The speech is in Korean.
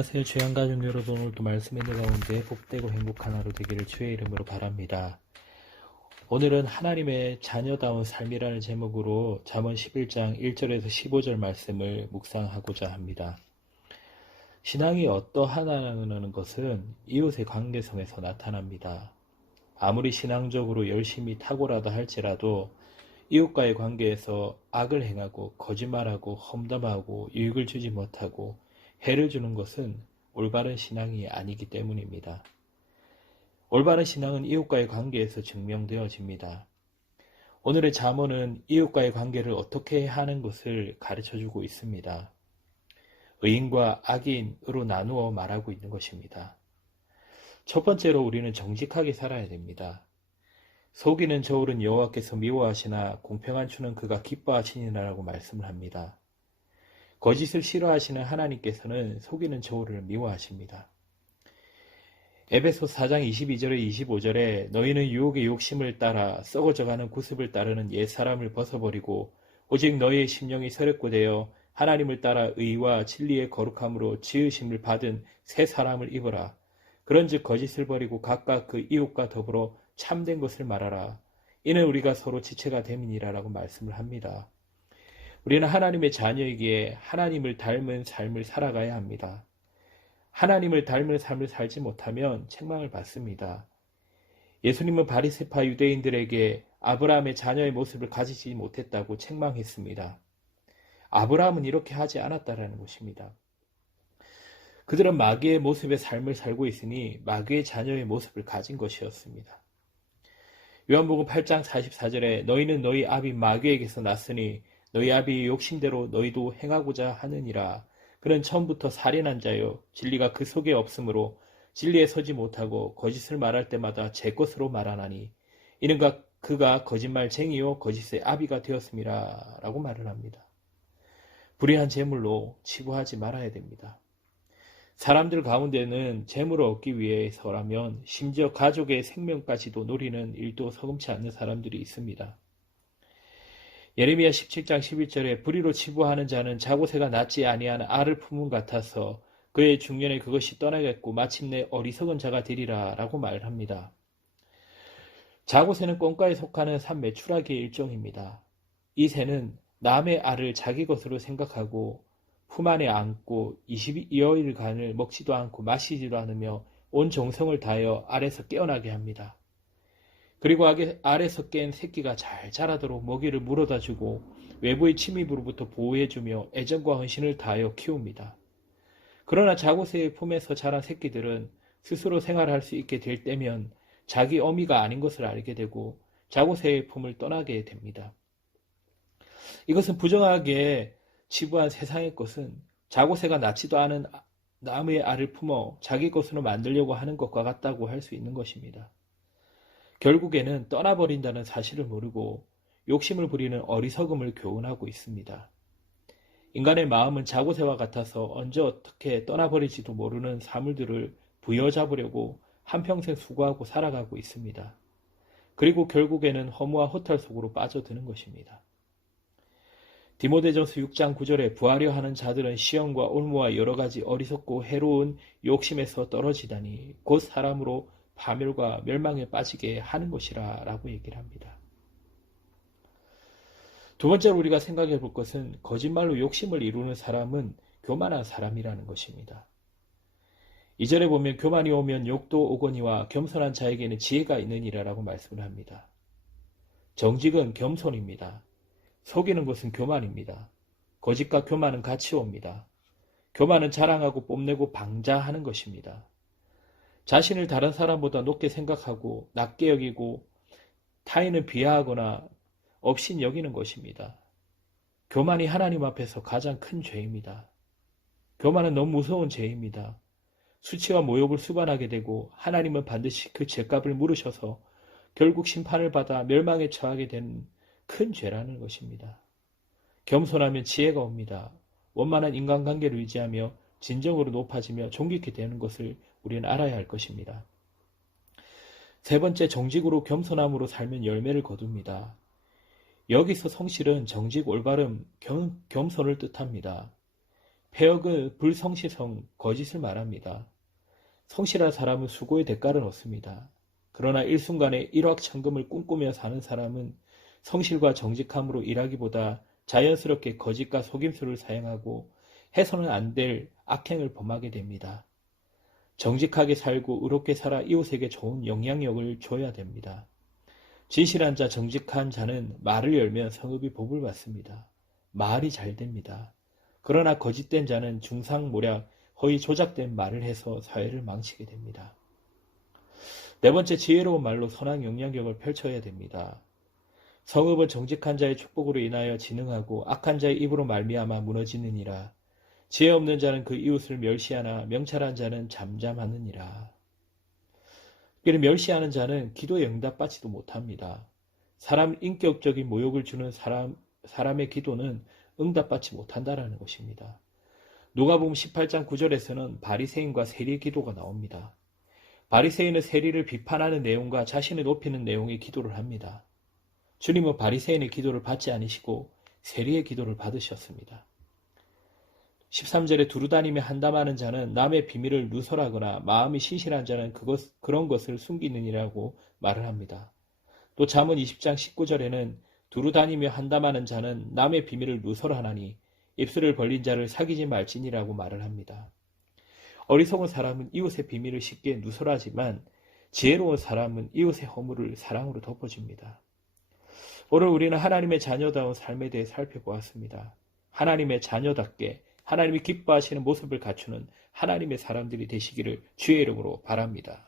안녕하세요. 최양가족 여러분, 오늘도 말씀의 내 가운데 복되고 행복한 하루 되기를 주의 이름으로 바랍니다. 오늘은 하나님의 자녀다운 삶이라는 제목으로 잠언 11장 1절에서 15절 말씀을 묵상하고자 합니다. 신앙이 어떠하다는 것은 이웃의 관계성에서 나타납니다. 아무리 신앙적으로 열심히 탁월하다 할지라도 이웃과의 관계에서 악을 행하고 거짓말하고 험담하고 유익을 주지 못하고 해를 주는 것은 올바른 신앙이 아니기 때문입니다. 올바른 신앙은 이웃과의 관계에서 증명되어집니다. 오늘의 잠언은 이웃과의 관계를 어떻게 하는 것을 가르쳐주고 있습니다. 의인과 악인으로 나누어 말하고 있는 것입니다. 첫 번째로 우리는 정직하게 살아야 됩니다. 속이는 저울은 여호와께서 미워하시나 공평한 추는 그가 기뻐하시니라라고 말씀을 합니다. 거짓을 싫어하시는 하나님께서는 속이는 저울을 미워하십니다. 에베소 4장 22절에 25절에 너희는 유혹의 욕심을 따라 썩어져가는 구습을 따르는 옛사람을 벗어버리고 오직 너희의 심령이 새롭게 되어 하나님을 따라 의와 진리의 거룩함으로 지으심을 받은 새 사람을 입어라. 그런즉 거짓을 버리고 각각 그 이웃과 더불어 참된 것을 말하라. 이는 우리가 서로 지체가 됨이니라라고 말씀을 합니다. 우리는 하나님의 자녀이기에 하나님을 닮은 삶을 살아가야 합니다. 하나님을 닮은 삶을 살지 못하면 책망을 받습니다. 예수님은 바리새파 유대인들에게 아브라함의 자녀의 모습을 가지지 못했다고 책망했습니다. 아브라함은 이렇게 하지 않았다라는 것입니다. 그들은 마귀의 모습의 삶을 살고 있으니 마귀의 자녀의 모습을 가진 것이었습니다. 요한복음 8장 44절에 너희는 너희 아비 마귀에게서 났으니 너희 아비의 욕심대로 너희도 행하고자 하느니라. 그는 처음부터 살인한 자요 진리가 그 속에 없으므로 진리에 서지 못하고 거짓을 말할 때마다 제 것으로 말하나니 이는 그가 거짓말쟁이요 거짓의 아비가 되었음이라 라고 말을 합니다. 불의한 재물로 치부하지 말아야 됩니다. 사람들 가운데는 재물을 얻기 위해서라면 심지어 가족의 생명까지도 노리는 일도 서금치 않는 사람들이 있습니다. 예레미야 17장 11절에 불의로 치부하는 자는 자고새가 낳지 아니한 알을 품은 같아서 그의 중년에 그것이 떠나겠고 마침내 어리석은 자가 되리라 라고 말합니다. 자고새는 꿩가에 속하는 산매추라기의 일종입니다. 이 새는 남의 알을 자기 것으로 생각하고 품 안에 안고 22여일간을 먹지도 않고 마시지도 않으며 온 정성을 다하여 알에서 깨어나게 합니다. 그리고 알에서 깬 새끼가 잘 자라도록 먹이를 물어다 주고 외부의 침입으로부터 보호해주며 애정과 헌신을 다하여 키웁니다. 그러나 자고새의 품에서 자란 새끼들은 스스로 생활할 수 있게 될 때면 자기 어미가 아닌 것을 알게 되고 자고새의 품을 떠나게 됩니다. 이것은 부정하게 치부한 세상의 것은 자고새가 낳지도 않은 남의 알을 품어 자기 것으로 만들려고 하는 것과 같다고 할 수 있는 것입니다. 결국에는 떠나버린다는 사실을 모르고 욕심을 부리는 어리석음을 교훈하고 있습니다. 인간의 마음은 자고새와 같아서 언제 어떻게 떠나버릴지도 모르는 사물들을 부여잡으려고 한평생 수고하고 살아가고 있습니다. 그리고 결국에는 허무와 허탈 속으로 빠져드는 것입니다. 디모데전서 6장 9절에 부하려 하는 자들은 시험과 올무와 여러 가지 어리석고 해로운 욕심에서 떨어지다니 곧 사람으로 파멸과 멸망에 빠지게 하는 것이라 라고 얘기를 합니다. 두 번째로 우리가 생각해 볼 것은 거짓말로 욕심을 이루는 사람은 교만한 사람이라는 것입니다. 2절에 보면 교만이 오면 욕도 오거니와 겸손한 자에게는 지혜가 있느니라 라고 말씀을 합니다. 정직은 겸손입니다. 속이는 것은 교만입니다. 거짓과 교만은 같이 옵니다. 교만은 자랑하고 뽐내고 방자하는 것입니다. 자신을 다른 사람보다 높게 생각하고 낮게 여기고 타인을 비하하거나 업신 여기는 것입니다. 교만이 하나님 앞에서 가장 큰 죄입니다. 교만은 너무 무서운 죄입니다. 수치와 모욕을 수반하게 되고 하나님은 반드시 그 죄값을 물으셔서 결국 심판을 받아 멸망에 처하게 되는 큰 죄라는 것입니다. 겸손하면 지혜가 옵니다. 원만한 인간관계를 유지하며 진정으로 높아지며 존귀케 되는 것을 우리는 알아야 할 것입니다. 세 번째, 정직으로 겸손함으로 살면 열매를 거둡니다. 여기서 성실은 정직, 올바름, 겸손을 뜻합니다. 폐역은 불성실성, 거짓을 말합니다. 성실한 사람은 수고의 대가를 얻습니다. 그러나 일순간에 일확천금을 꿈꾸며 사는 사람은 성실과 정직함으로 일하기보다 자연스럽게 거짓과 속임수를 사용하고 해서는 안 될 악행을 범하게 됩니다. 정직하게 살고 의롭게 살아 이웃에게 좋은 영향력을 줘야 됩니다. 진실한 자, 정직한 자는 말을 열면 성읍이 복을 받습니다. 말이 잘 됩니다. 그러나 거짓된 자는 중상모략, 허위 조작된 말을 해서 사회를 망치게 됩니다. 네 번째, 지혜로운 말로 선한 영향력을 펼쳐야 됩니다. 성읍은 정직한 자의 축복으로 인하여 진흥하고 악한 자의 입으로 말미암아 무너지느니라. 지혜 없는 자는 그 이웃을 멸시하나 명철한 자는 잠잠하느니라. 특별히 멸시하는 자는 기도에 응답받지도 못합니다. 사람 인격적인 모욕을 주는 사람의 기도는 응답받지 못한다라는 것입니다. 누가복음 18장 9절에서는 바리새인과 세리의 기도가 나옵니다. 바리새인은 세리를 비판하는 내용과 자신을 높이는 내용의 기도를 합니다. 주님은 바리새인의 기도를 받지 않으시고 세리의 기도를 받으셨습니다. 13절에 두루다니며 한담하는 자는 남의 비밀을 누설하거나 마음이 신실한 자는 그런 것을 숨기느니라고 말을 합니다. 또 잠언 20장 19절에는 두루다니며 한담하는 자는 남의 비밀을 누설하나니 입술을 벌린 자를 사귀지 말지니라고 말을 합니다. 어리석은 사람은 이웃의 비밀을 쉽게 누설하지만 지혜로운 사람은 이웃의 허물을 사랑으로 덮어줍니다. 오늘 우리는 하나님의 자녀다운 삶에 대해 살펴보았습니다. 하나님의 자녀답게 하나님이 기뻐하시는 모습을 갖추는 하나님의 사람들이 되시기를 주의 이름으로 바랍니다.